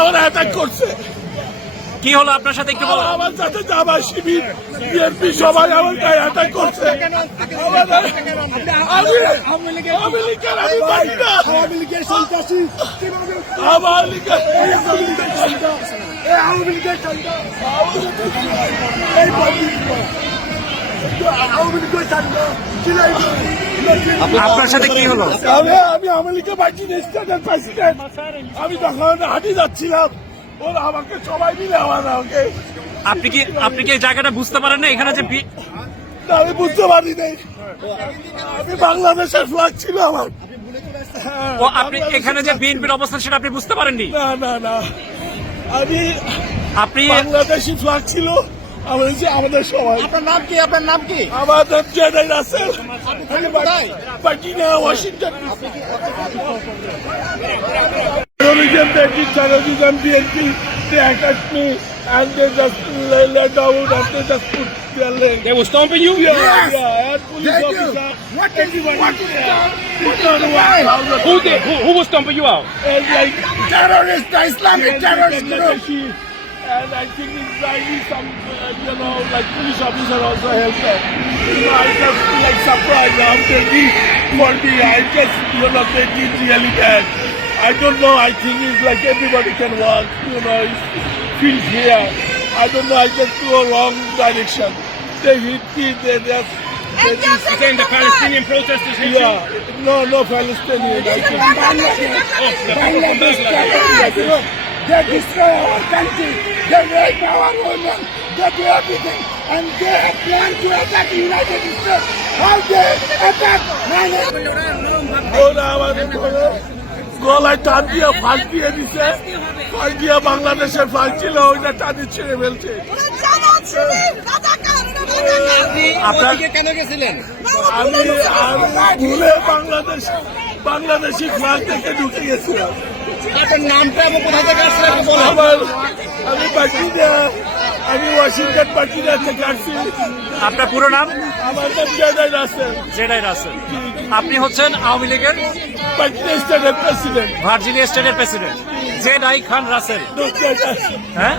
আমার অ্যাটাক করছে। কি হলো আপনার সাথে একটু বলো। আমার সাথে জামা শিবির বিএনপি সবাই আমার গায়ে অ্যাটাক করছে। আওয়ামী লীগের আপনার সাথে কি হলো? আমি আমি আওয়ামী লীগের পার্টি স্টেটের প্রেসিডেন্ট। আমি তখন হাঁটি যাচ্ছিলাম ওরা আমাকে সবাই মিলে আমার আমাকে আপনি কি আপনি কি এই জায়গাটা বুঝতে পারেন না এখানে যে আমি বুঝতে পারি নাই। আমি বাংলাদেশের ফ্লাগ ছিল আমার। ও আপনি এখানে যে বিএনপির অবস্থান সেটা আপনি বুঝতে পারেননি? না না না। আমি আপনি বাংলাদেশি ফ্লাগ ছিল। আমাদের সবাই আপনার নাম কি আপনার নাম কি আমার নাম জেডাই রাসেল আপনি কোথায় Virginia Washington Terrorism, they did terrorism, BNP, they attacked me and they just let let down and they just put their leg. They were stomping you? Yeah, Yes. yeah, and police Thank you. officer. What is everybody what is there. that? It's not one thousand. Who did? Who, who was stomping you out? And like, terrorist Islamic terrorist group Bangladeshi, and I think Israeli, some, uh, you know, like police officer also helped them. You know, I just like surprised. I'm taking for me. I just, you know, take it really bad. I don't know. I think it's like everybody can walk. You know, it feels here. I don't know. I just go wrong direction. They hit me. They just. They just Saying the Palestinian protesters hit yeah. No, no Palestinian. Think. Bangladesh they destroy our country they rape our women they do everything and they have planned to attack the United States how they attack করে গলায় টান দিয়ে ফাঁস দিয়ে দিছে ফাঁস দিয়ে বাংলাদেশের ফাঁস ছিল ওইটা টানি ছিঁড়ে ফেলছে কেন গেছিলেন আমি আমি ভুলে বাংলাদেশ বাংলাদেশি ফ্লাগ থেকে ঢুকে গেছিলাম আপনার নামটা এবং কোথা থেকে আসলেন আমার আমি পার্টিতে আমি ওয়াশিংটন পার্টিতে থেকে আসছি আপনার পুরো নাম? আমার নাম জেডাই রাসেল। জেডাই রাসেল। আপনি হচ্ছেন আওয়ামী লীগের পার্টি স্টেটের প্রেসিডেন্ট। ভার্জিনিয়া স্টেটের president. Z I Khan Rasel. হ্যাঁ?